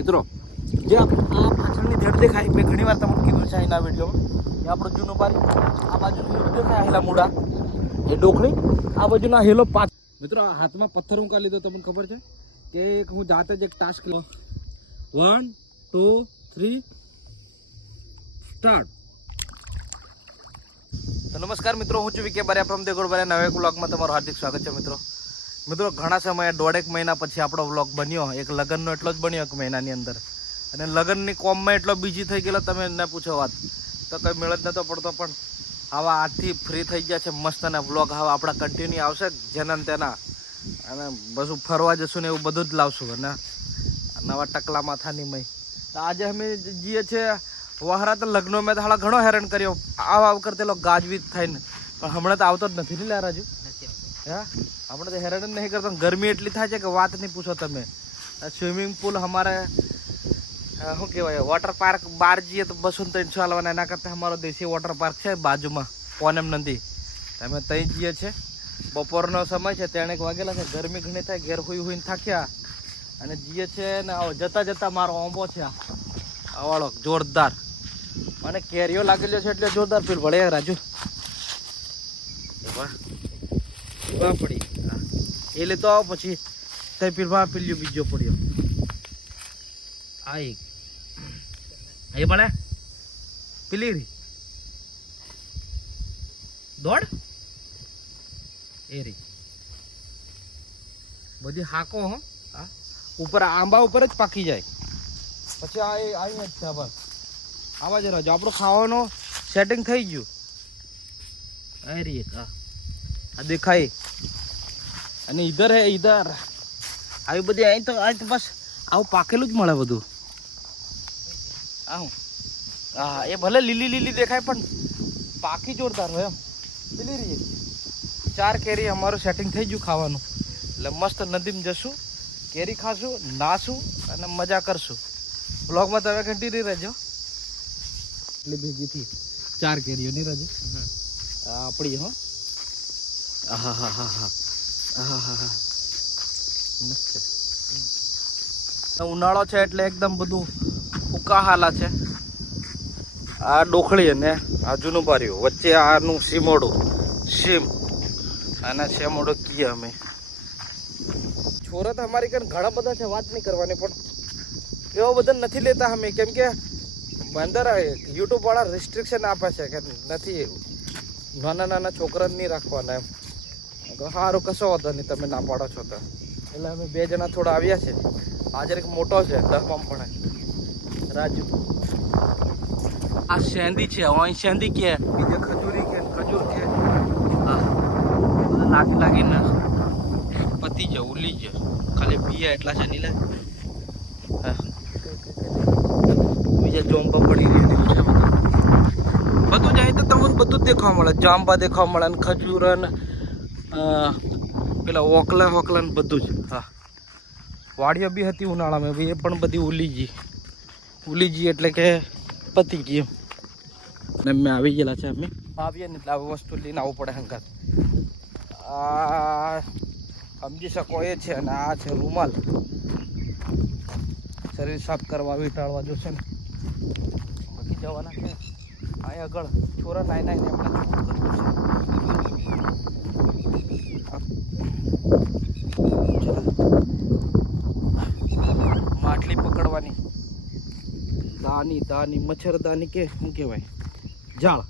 મિત્રો, જે આ પાછળની ધડ દેખાય, મેં ઘણી વાર તમને કીધું છે એના વિડીયોમાં. એ આપણો જૂનો પારી આ હેલું દેખાય, હેલા મૂડા એ ડોકળી આ બાજુના હેલો પાછ મિત્રો હાથમાં પથ્થર હું કા લીધો, તમને ખબર છે? કે એક હું જાતે જ એક task one two three start તો નમસ્કાર મિત્રો, હું છું વિકે બારિયા પ્રમ દેગોડ બારિયા નવે બ્લોગમાં તમારું હાર્દિક સ્વાગત છે, મિત્રો. મિત્રો ઘણા સમયે દોઢેક મહિના પછી આપણો વ્લોગ બન્યો. એક લગ્નનો એટલો જ બન્યો એક મહિનાની અંદર. અને લગ્નની કોમમાં એટલો બીજી થઈ ગયેલો તમે ન પૂછો વાત. તો કંઈ મેળ જ નહોતો પડતો પણ આવા આજથી ફ્રી થઈ ગયા છે મસ્ત અને વ્લોગ હવે આપણા કન્ટિન્યુ આવશે જેના તેના. અને બધું ફરવા જશું ને એવું બધું જ લાવશું. અને નવા ટકલા માથાની મય. તો આજે અમે જઈએ છીએ વહારા. તો લગ્નો મેં તો ઘણો હેરાન કર્યો. આવ આવ કરતે ગાજવીજ થઈને પણ હમણાં તો આવતો જ નથી ને લે રાજુ? હા? આપણે તો હેરાન નહીં કરતા. ગરમી એટલી થાય છે કે વાત નહીં પૂછો તમે. સ્વિમિંગ પુલ અમારે શું કહેવાય વોટર પાર્ક બહાર જઈએ તો બસો ને ત્રણસો હાલવાના. એના કરતાં અમારો દેશી વોટર પાર્ક છે બાજુમાં, પોનેમ નદી. અમે ત્યાં જઈએ છીએ. બપોરનો સમય છે ત્રણ એક વાગેલા છે. ગરમી ઘણી થાય, ઘેર હોઈ હોઈને થાક્યા. અને જઈએ છે ને જતાં જતા મારો ઓંબો છે આ. આ વાળો જોરદાર. મને કેરીઓ લાગેલો છે એટલે જોરદાર પીલ ભળે રાજુ. પડી. એ લેતો આવો પછી તઈ પીલવા પીલ્યો બીજો પડ્યો. આ એક. એ ભલે પીલી રી. દોડ? એ રી. બધી હાકો હો. ઉપર આંબા ઉપર જ પાકી જાય. પછી આ અહીંયા જ છે બસ. આવા જ રહેજો આપણું ખાવાનું સેટિંગ થઈ ગયું. અરે એક આ દેખાય. અને ઈધર હે ઈધર. આવી બધી અહીં તો અહીં તો બસ આવું પાકેલું જ મળે બધું. આવું. હા એ ભલે લીલી લીલી દેખાય પણ પાકી જોરદાર હોય એમ. પેલી રહીએ ચાર કેરી અમારું સેટિંગ થઈ ગયું ખાવાનું. એટલે મસ્ત નદીમાં જશું કેરી ખાશું નાશું અને મજા કરશું. બ્લોગમાં તમે કન્ટિન્યુ રહેજો. એટલે ભેગીથી ચાર કેરીઓ નહીં રહેજો. આપણી હો હા હા. હા હા આહા હા હા. મસ્ત. ઉનાળો છે એટલે એકદમ બધું ઉકાહાલા છે. આ ડોખળી અને આ જૂનું બાર્યું વચ્ચે આનું સીમોડું સીમ અને સેમોડો કીએ અમે. છોરા તો અમારી કાન ઘણા બધા છે, વાત નહીં કરવાની, પણ એવા બધા નથી લેતા અમે. કેમ કે અંદર યુટ્યુબ વાળા રિસ્ટ્રિક્શન આપે છે કે નથી નાના નાના છોકરાને નહીં રાખવાના એમ. કીધું, સારું કશો વાંધો નહીં તમે ના પાડો છો તો. એટલે અમે બે જણા થોડા આવ્યા છે. આજે એક મોટો છે દસમાં પણ રાજુ. આ શેંદી છે અહીં શેંદી કે? બીજે ખજૂરી કે ખજૂર કે. લાગી લાગીને પતી જાય ઉલી જાય. ખાલી પીયા એટલા છે નીલા. લાગે બીજા જોમ્બા પડી રહ્યા છે બધું. જાય તો તમને બધું દેખાવા મળે. જાંબા દેખવા મળે ને ખજૂર અ, પેલા ઓકલા ઓકલા ને બધું જ. હા. વાડીઓ બી હતી ઉનાળામાં ભાઈ એ પણ બધી ઉલી ગઈ. ઉલી ગઈ એટલે કે પતી ગઈ એમ. ને અમે આવી ગયેલા છે અમે. આવીએ ને એટલે આવી વસ્તુ લઈને આવવું પડે હંગાત. આ સમજી શકો એ છે અને આ છે રૂમાલ. શરીર સાફ કરવા વીંટાળવા છે ને. બાકી જવાના છે. અહીં આગળ છોરા નાઈ નાઈને એમને ચોખ્ખું કરવું છે ચલો. માટલી પકડવાની. દાની દાની મચ્છરદાની કે શું કહેવાય? જાળ.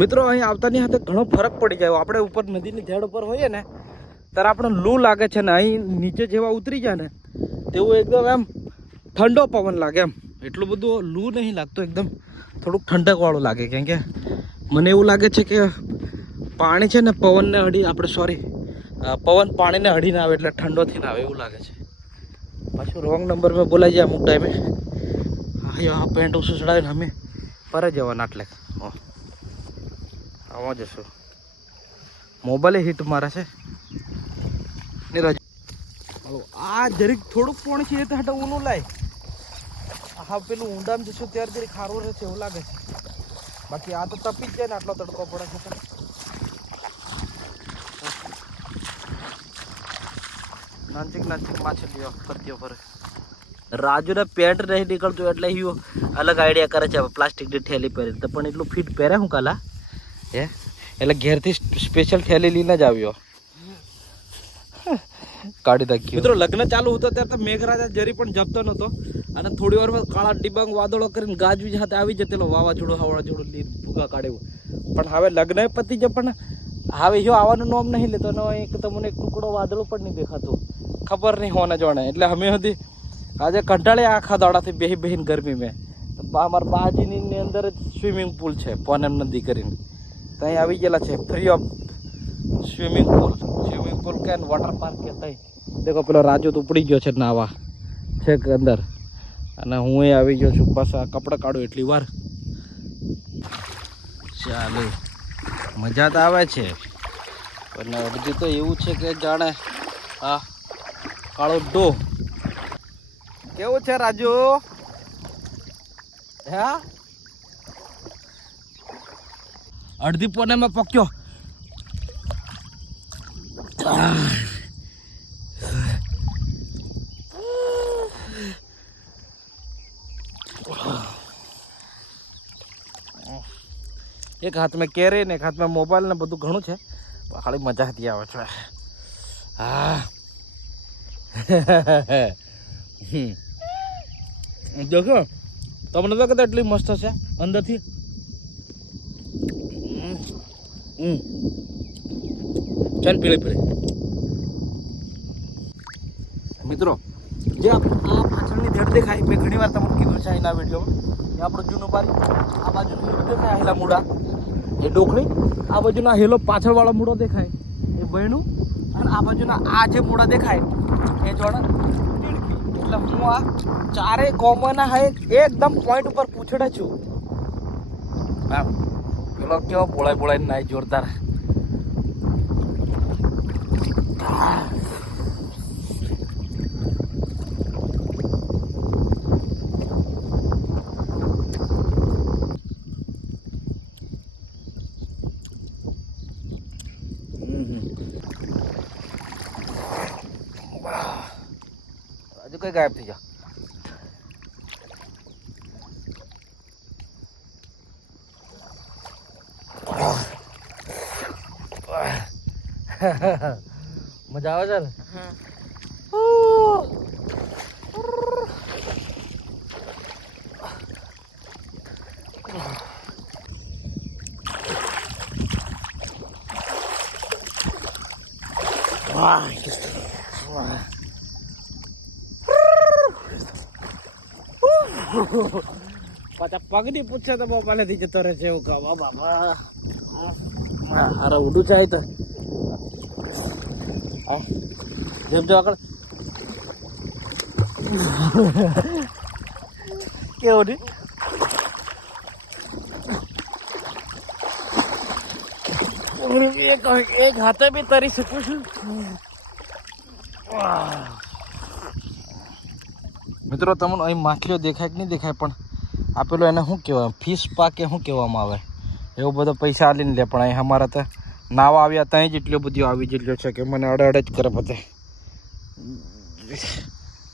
મિત્રો, અહીં આવતાની સાથે ઘણો ફરક પડી જાય આપણે ઉપર નદીની ઝાડ ઉપર હોઈએ ને, ત્યારે આપણે લૂ લાગે છે ને, અહીં નીચે જેવા ઉતરી જાય ને, તેવું એકદમ એમ ઠંડો પવન લાગે એમ. એટલું બધું લૂ નહીં લાગતું, એકદમ થોડુંક ઠંડકવાળું લાગે, કેમ કે મને એવું લાગે છે કે પાણી છે ને પવનને અડી આપણે સોરી પવન પાણીને અડીને આવે એટલે ઠંડોથી ના આવે એવું લાગે છે. પાછું રોંગ નંબર મેં બોલાઈ જાય અમુક ટાઈમે હા આ પેન્ટ ઉસું ચડાવીને અમે પર જવાના એટલે. આમાં જશું. મોબાઈલે હિટ મારે છે. ને રાજ આ જરીક થોડુંક પોણ છે, એ તો હટા ઊનું લાય. હા, પેલું ઊંડામાં જશું ત્યારે જરીક ખારું રહેશે એવું લાગે છે. બાકી આ તો તપી જ જાય ને, આટલો તડકો પડે છે નાનચીક નાનચીક માછલીઓ ફરતીઓ ફરે. રાજુને પેન્ટ નહીં નીકળતું એટલે હિયો અલગ આઈડિયા કરે છે હવે પ્લાસ્ટિકની થેલી પહેરી તો પણ એટલું ફિટ પહેરે હું કાલા? હે? એટલે ઘેરથી સ્પેશિયલ થેલી લઈને જ આવ્યો. કાઢી નાખ્યું. મિત્રો લગ્ન ચાલુ હતો ત્યારે તો મેઘરાજા જરી પણ જપતો નતો અને થોડી વારમાં કાળા ડિબાંગ વાદળો કરીને ગાજવીજ હાથે આવી જતેલો વાવાઝોડું વાવાઝોડું લીન ભૂગા કાઢ્યું. પણ હવે લગ્ન પતી જ પણ હવે જો આવવાનું નોમ નહીં લેતો ને એક તમને એક ટુકડો વાદળો પણ નહીં દેખાતું. ખબર નહીં હોને જોણે. એટલે અમે હતી આજે કંટાળી આખા દાડાથી બેહી બેહીને ગરમી મેં. અમારા બાજીની અંદર જ સ્વિમિંગ પુલ છે, પોનમ નદી કરીને. ત્યાં આવી ગયેલા છે free of swimming pool swimming pool કે વોટર પાર્ક કે ત્યાં દેખો, પેલો રાજુ તો ઉપડી ગયો છે નાવા છે અંદર. અને હું એ આવી ગયો છું પાછા કપડાં કાઢું એટલી વાર. ચાલો, મજા તો આવે છે. પણ અડધી તો એવું છે કે જાણે આ કાળો ડો. કેવું છે રાજુ? હે? અડધી પોનેમાં પક્યો. એક હાથમાં કેરી ને એક હાથમાં મોબાઈલ ને બધું ઘણું છે. પણ ખાલી મજા હતી આવે છે. હા. દેખો તમને તો કદાચ એટલી મસ્ત છે અંદરથી. ચાલ પીળે પીળે. મિત્રો, જે આ પાછળની ધડ દેખાય, મેં ઘણી વાર તમને કીધું છે એના વિડીયોમાં. એ આપણું જૂનું પારી આ બાજુનું દેખાય, હેલા મૂડા એ ડોકળી આ બાજુના હેલો પાછળવાળો મૂડો દેખાય. એ બહેણું અને આ બાજુના આ જે મૂડા દેખાય, એ જોડે એટલે હું આ ચારે કોમના હા એકદમ પોઈન્ટ ઉપર પૂછડે છું. હા. પેલો કેવો બોળાય બોળાય નાય જોરદાર. કઈ ગાયબ થઈ જા મજા આવે છે ને? વાહ. પાછા પગની પૂછે તો બહુ પહેલેથી જતો રહે છે એવું કહો બાબા અરે ઉડું જાય તો. જેમ જો આગળ. કેવું ને એક એક હાથે બી તરી શકું છું. વાહ. મિત્રો તમને અહીં માછલીઓ દેખાય કે નહીં દેખાય પણ આપેલું એને શું કહેવાય ફિશ પાક કે શું કહેવામાં આવે? એવો બધો પૈસા આલીને લે પણ અહીં અમારા તો નાવા આવ્યા ત્યાં જ એટલો બધો આવી જેટલો છે કે મને અડે અડે જ કરે બધે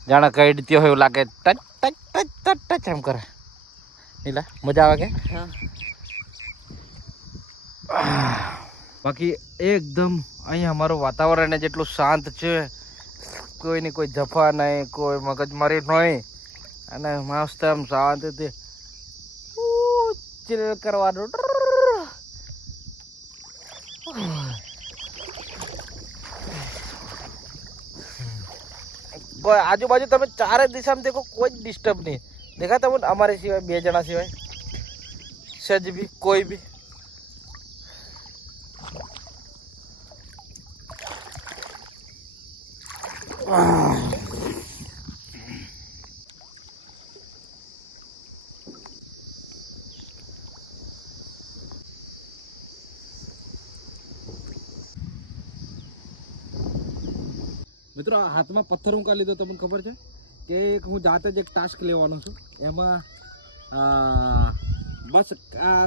જાણે કઈ રીતે હોય એવું લાગે touch touch touch touch touch એમ કરે. નીલા મજા આવે કે? બાકી એકદમ અહીંયા અમારું વાતાવરણ જેટલું શાંત છે કોઈની કોઈ જફા નહીં, કોઈ મગજમારી નહીં. અને મસ્ત આમ શાંતિથી ચિલ કરવાનું. કોઈ આજુબાજુ તમે ચારે દિશામાં દેખો, કોઈ જ ડિસ્ટર્બ નહીં. દેખા તમને અમારે સિવાય, બે જણા સિવાય. સજ બી, કોઈ બી. મિત્રો હાથમાં પથ્થર હું લીધો, તમને ખબર છે? કે એક હું જાતે જ એક ટાસ્ક લેવાનો છું. એમાં બસ, આ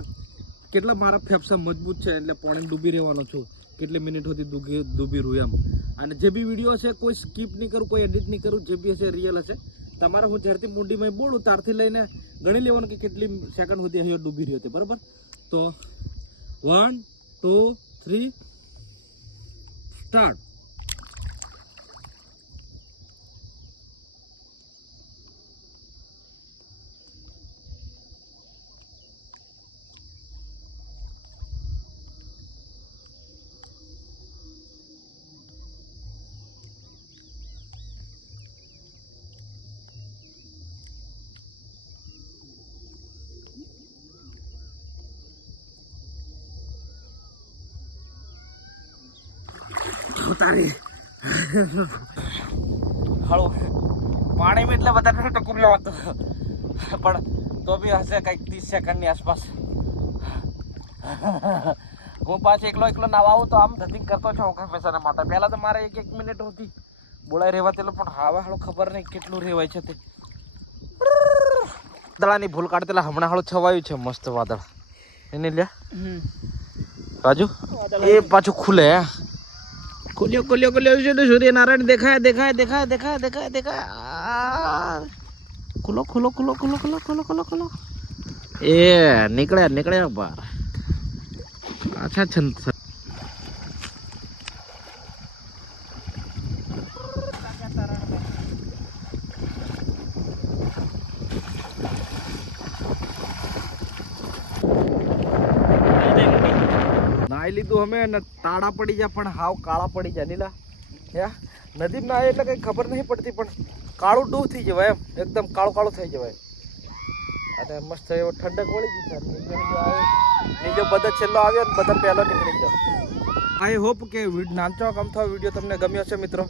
કેટલા મારા ફેફસા મજબૂત છે, એટલે પોણે ડૂબી રહેવાનો છું. કેટલી મિનિટ સુધી ડૂબી ડૂબી રહ્યું એમ. અને જે બી વીડિયો હશે, કોઈ સ્કીપ નહીં કરું, કોઈ એડિટ નહીં કરું, જે બી હશે રિયલ હશે. તમારે હું જ્યારથી મુંડીમાં બોલું ત્યારથી લઈને ગણી લેવાનું કે કેટલી સેકન્ડ સુધી અહીંયા ડૂબી રહ્યો છે બરાબર? તો વન ટુ થ્રી સ્ટાર્ટ તારી હળો પાણીમાં એટલે વધારે ટકુર લેવાતો પણ તો બી હશે કંઈક ત્રીસ સેકન્ડની આસપાસ. હું પાછો એકલો એકલો નાવા આવું તો આમ ધતિંગ કરતો છું હંમેશા માટે પહેલા તો મારે એક એક મિનિટ હતી બોલાઈ રહેવા તેલો પણ હવે હાલો ખબર નહીં કેટલું રહેવાય છે તે. વાદળાની ભૂલ કાઢતેલા હમણાં હાલો છવાયું છે મસ્ત વાદળ. એને લ્યા. રાજુ એ પાછું ખુલે. હે ખુલ્યો ખુલ્યો ખુલ્યો છે તો સૂર્યનારાયણ દેખાય દેખાય દેખાય દેખાય દેખાય દેખાય આ. ખુલો ખુલો ખુલો ખુલો ખુલો ખુલો ખુલો ખુલો એ નીકળ્યા નીકળ્યા બાર અચ્છા છંદ નાઈ લીધું અમે અને તાળા પડી જાય પણ હાવ કાળા પડી જાય નીલા. યા નદીમાં આવે એટલે કઈ ખબર નહીં પડતી, પણ કાળું ડૂબ થઈ જવાય એમ. એકદમ કાળું કાળું થઈ જવાય. અને મસ્ત એવો ઠંડક વળી ગઈ બીજો આવે બધા છેલ્લો આવ્યો ને બધા પહેલો નીકળી ગયો. આઈ હોપ કે નાનચો નાનચો થયો વીડિયો તમને ગમ્યો છે મિત્રો.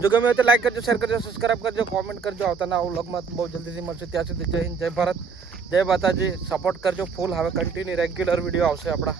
જો ગમે હોય તો લાઈક કરજો શેર કરજો સબસ્ક્રાઈબ કરજો કોમેન્ટ કરજો. આવતાના લગમાં બહુ જલ્દીથી મળશે. ત્યાં સુધી જય હિન્દ, જય ભારત. જય માતાજી. સપોર્ટ કરજો ફૂલ હવે કન્ટિન્યુ રેગ્યુલર વીડિયો આવશે આપણા.